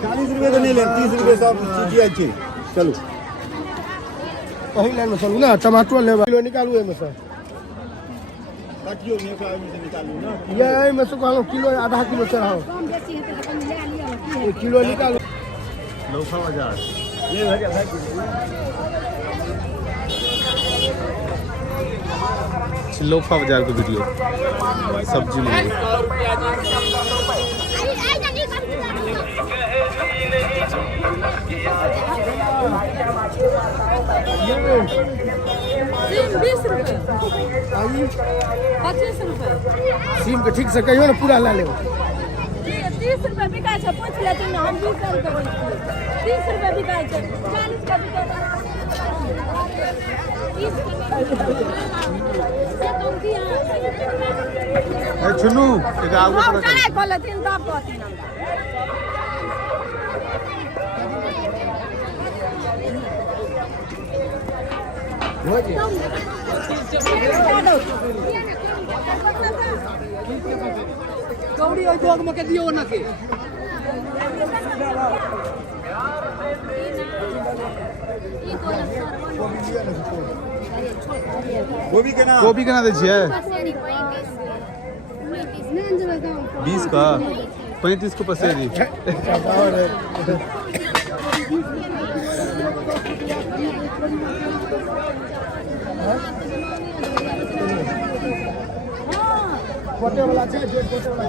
₹40 तो नहीं ले, ₹30 सब चीज अच्छी। चलो कहीं लाइन में चलू ना, टमाटर ले किलो निकालू है में सर काटियो में से निकालू ना। ये में से कहलो किलो आधा किलो चढ़ाओ, 1 किलो निकालो। लोफा बाजार ले भैया भाई लोफा बाजार का वीडियो सब्जी में सीम के ठीक से कहियो ना पूरा ला ले। 30 रुपए बिकाय छै, पूछ लेती ना हम 20 रुपए 30 रुपए बिकाय छै, 40 का बिकाय छै, 30 से कम दिया ए छुनू एक आगू हम पकड़ काय कहलथिन तब कहथिन कौड़ी ओइ जोग में के दियो ना के गोभी के ना गोभी केना दै छियै 20 का 35 को पसेरी। कोटे वाला छै, डेढ़ कोटे वाला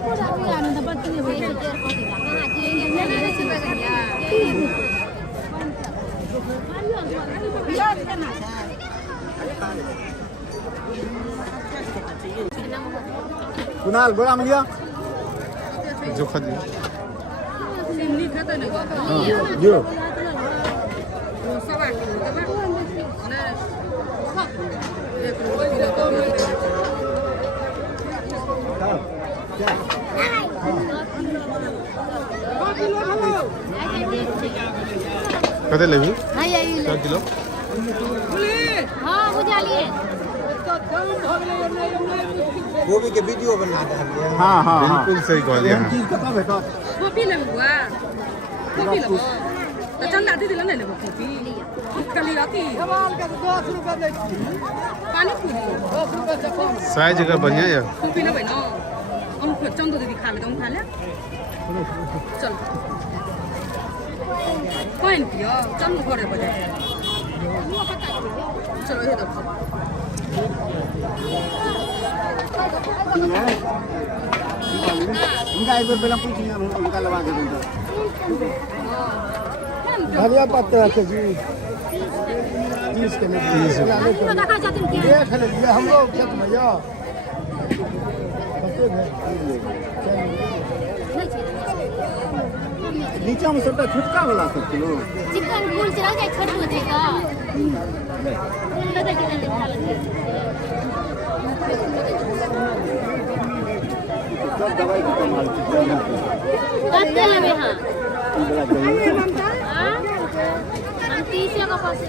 कुणाल बोरा में लिया जो खदी जो कदे लेबी क्या किलो हां बुझा लिए गोभी के वीडियो बना दे। हां हां बिल्कुल सही कहलिए हां चीज कतऽ भेटत? कॉपी लेबुआ कॉपी लेबो तो चंदा दीदी ले लेबो कॉपी कली राती कमाल का 10 रुपए दे छी, पानी पूरी 10 रुपए से कम। साइज जगह बढ़िया है। कॉपी लेबै ना हम चंदो दीदी खा ले हम खा ले चल पानी पियो चल घरे बजे चलो ये देखो इनका एक बार पहले पूछिए उनका लगा के दूंगा। धनिया पत्ता है जी 30 के नहीं देख ले लिए हम लोग खेत में या नीचा में सबटा छुटका वाला सब किलो चिकन फूल से रह जाए छोड़ देगा लगा के सब दवाई की कमाल की कत्ते लेबे हां ई बड़ा चाहिए हम 30 का पास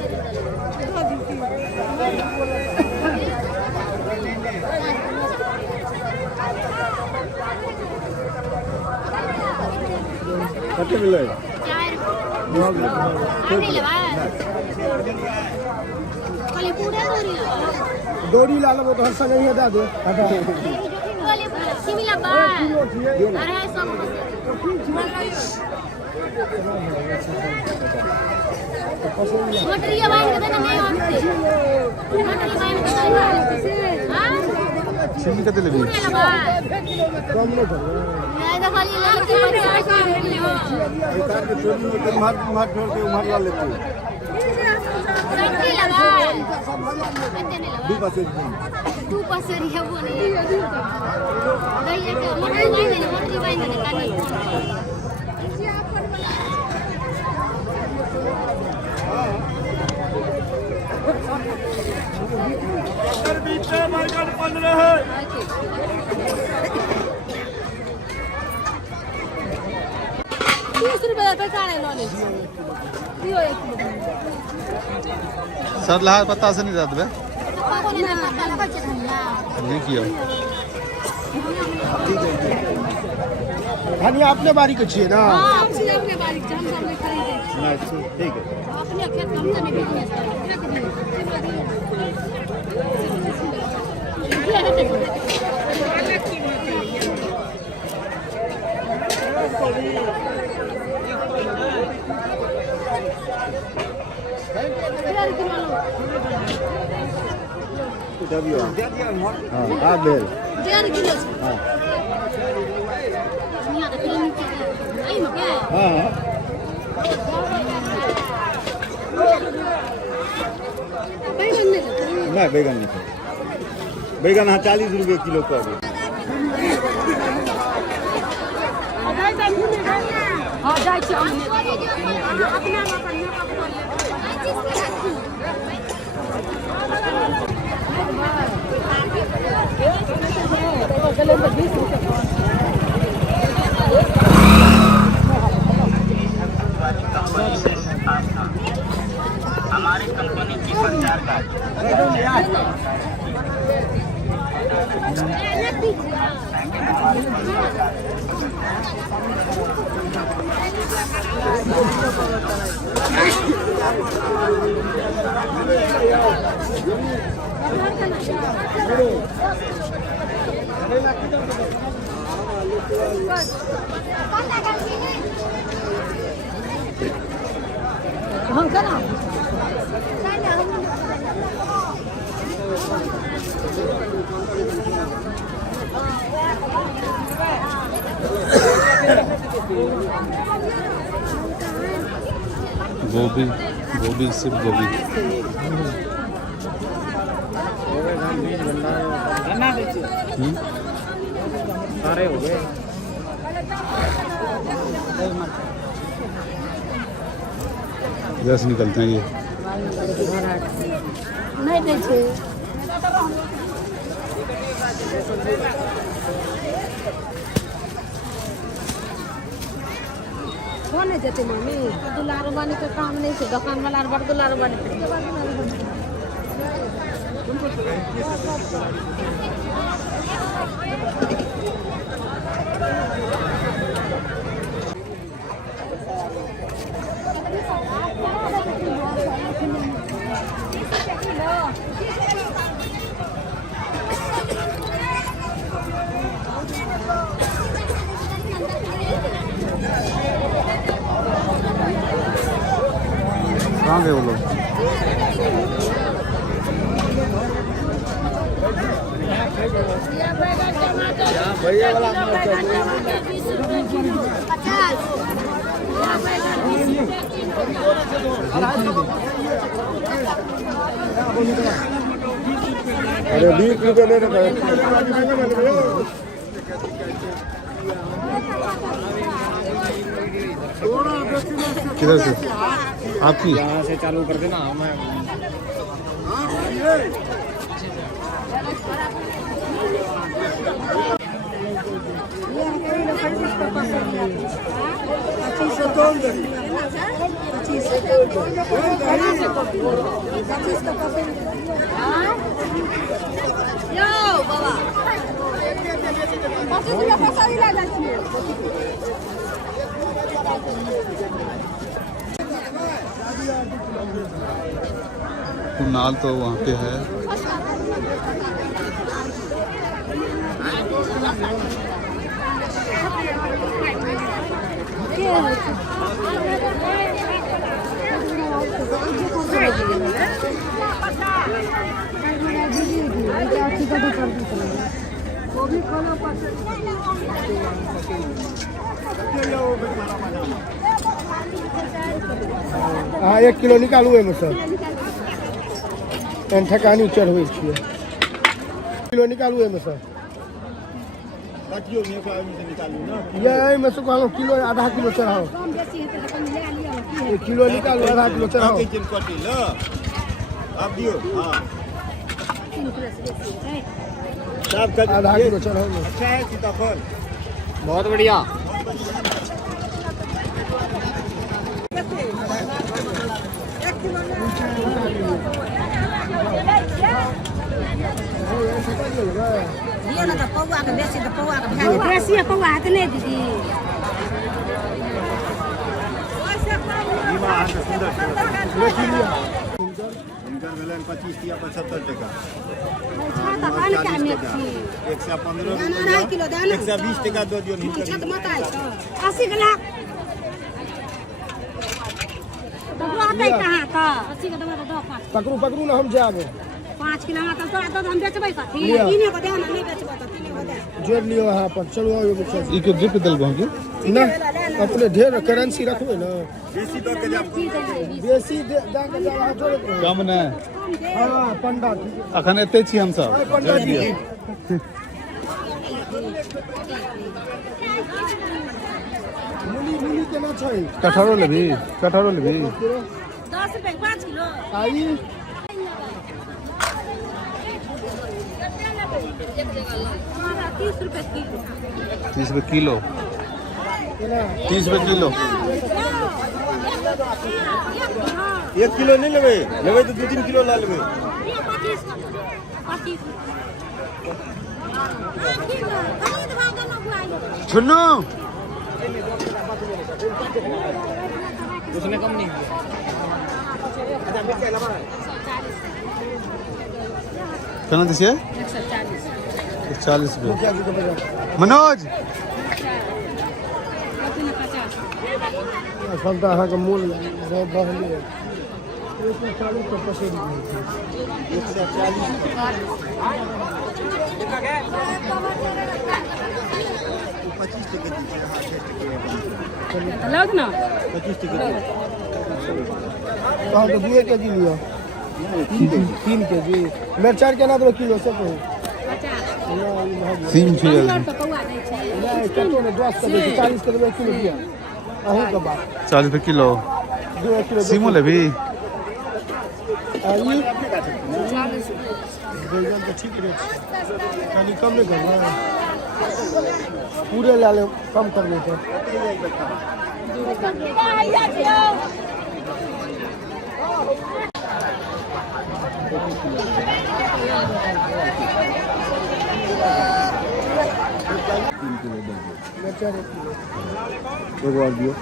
कते मिले 4 रुपए लेबा खाली पूरा डोरी ला लो तो हर संग ही दे दे हटा शिमला बा अरे सब मटरिया बांध के देना नहीं होते मटरिया बांध के देना हां छिमी कते लेबी कम नहीं कर मैं तो खाली लड़की बच्चा के लियो एक कार के चोरी में तुम हाथ छोड़ के उमर ला लेते हो सब्जी लगा दू पसेरी है वो नहीं दैया के मटरी बांध देना कानी मार्केट बंद रहे 30 रुपए पे का नहीं दियो 1 किलो सर लहा पत्ता से नहीं जात बे पापा ने पत्ता लगा के धनिया नहीं किया धनिया अपने बारी के छिए ना हां अपने बारी के हम सब नहीं खरीदे अच्छा ठीक है अपने खेत हम से नहीं बिजनेस हाँ आ बेल 1.5 किलो हाँ धनिया तो किलो नीचे आई में क्या हाँ बैगन नहीं नहीं बैगन नहीं बैगन हाँ 40 रुपये किलो का है हां जाय छी हम हमारी कंपनी की प्रचार का हम करा गोभी गोभी सिर्फ गोभी सारे हो गए गैस निकलते हैं ये नहीं दे छे कोने जते मम्मी दुलार बानी के काम नहीं छे दुकान वाला बड़ दुलार बानी कहाँ गए वो लोग भैया वाला 20 रुपये ले रहे किधर से आपकी यहाँ से चालू कर देना मैं कुनाल तो वहाँ पे है हाँ 1 किलो निकालू एहिमे सर ठकानी चढ़बै छियै किलो निकालू एहिमे सर ये एहिमे से कहलहुँ किलो आधा किलो चढ़ाओ 1 किलो निकालू आधा किलो चढ़ाओ आधा किलो चढ़ाओ अच्छा है सीताफल बहुत बढ़िया दियो ना तो पौआ के बेसी तो पौआ के भाव बेसी पौआ है तो नहीं दीदी बीमा अहाँके सुन्दर छै हिनकर भेलनि 25 या 75 टका छाता कान का में छी 115 2.5 किलो दाना 120 टका दऽ दियौ हिनकर छत मत आइ छ 80 के लाख तो आते कहां का 80 के दवा दो 5 पकड़ू पकड़ू ना हम जाब 5 किलो में तो तोरा हम बेचबै कथी लिया। तीने को देना नहीं बेचबो तो तीने को दे जोड़ लियो यहाँ पर चलो आओ बच्चा ई के ड्रिप दल गहूँ ना अपने ढेर करेंसी रखबे ना बेसी दऽ के जाब बेसी दे के जाब अहाँ जोड़ कम ने हाँ पंडा ठीक अखन एते छी हम सब है पंडा जी मूली केना छै कटहरो लेबी 10 रुपए 5 किलो आई 30 रुपए किलो 30 रुपए किलो 30 रुपए किलो 1 किलो नहीं लेबै लेबै तो 2-3 किलो ला लेबै 25 छुन्नू उसमें कम नहीं केना दिसिए 140 रुपए मनोज सब तो अहाँके मूल बढ़ले 140 के पसेरी 25 टके लग ना 25 टके तो हम तो 2 केजी लियो 3 केजी मिर्चार केना देबै किलो से कहू 50 सीम छै तो पौआ दै छै नहीं कतो में 10 के देबै 40 के देबै किलो दिया अहूँ के बात 40 रुपए किलो 2 किलो सीमो लेबी आई बैगन तो ठीक रेट छै खाली कम नहीं करना पूरे ला ले कम कर लेते एगो और दियो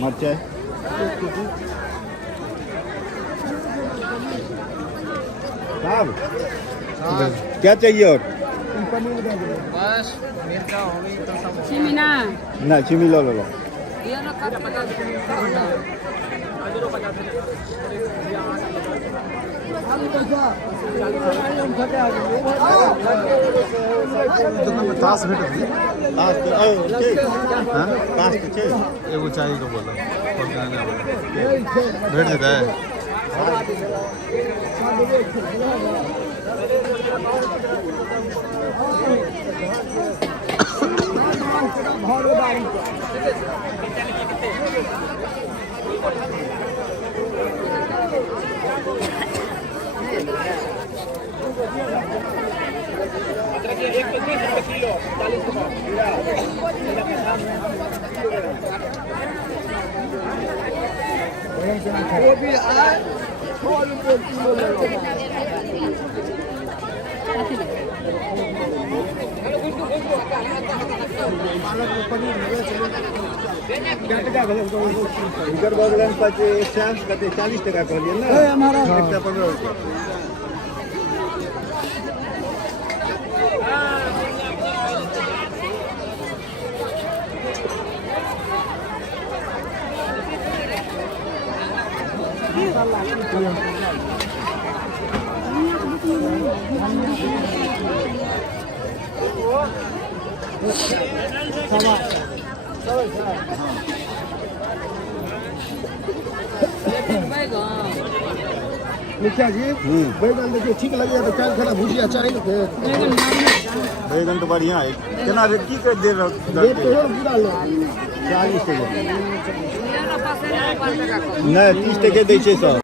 मिर्चाई साहब क्या चाहिए और पनीर दे दो चिमिना ना चिमी लो लो तास भेटत तास तो हां तास तो छै एगो चाहिए तो बोला भेट जेतै इधर बगलन पर 40 टका कहलिए ना हमारा 115 रुपया मुखिया जी बैगन देखिए ठीक लगेगा तो कल खाना भुजिया चाहिए फिर बैगन तो बढ़िया है केना रेट की कर दे रेट तो और पूरा लो 40 टके नहीं 30 टके दै छै सर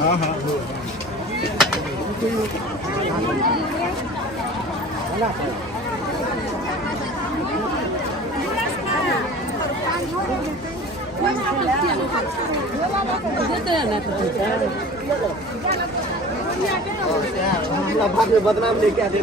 हाँ हाँ बाद में बदनाम लेके आते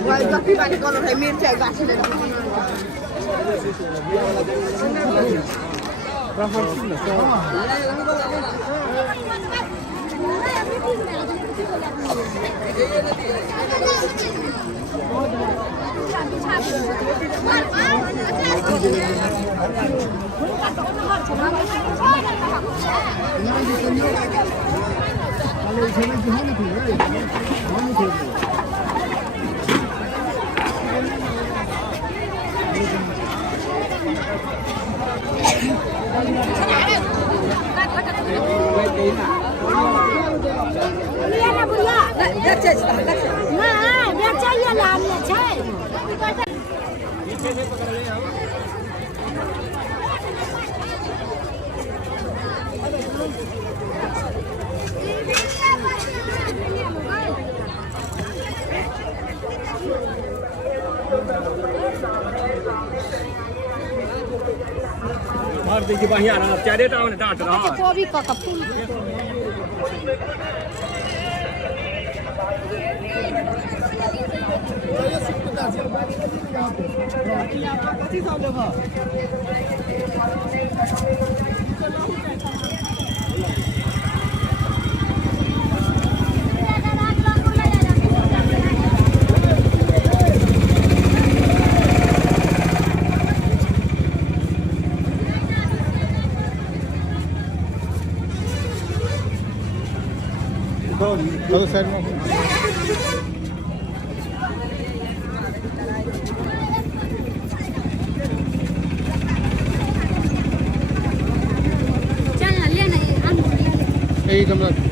मार देखिए बढ़िया ना चारे टाउन डांट रहा कोबी का फूल other side में चल ना लेना यही कमरा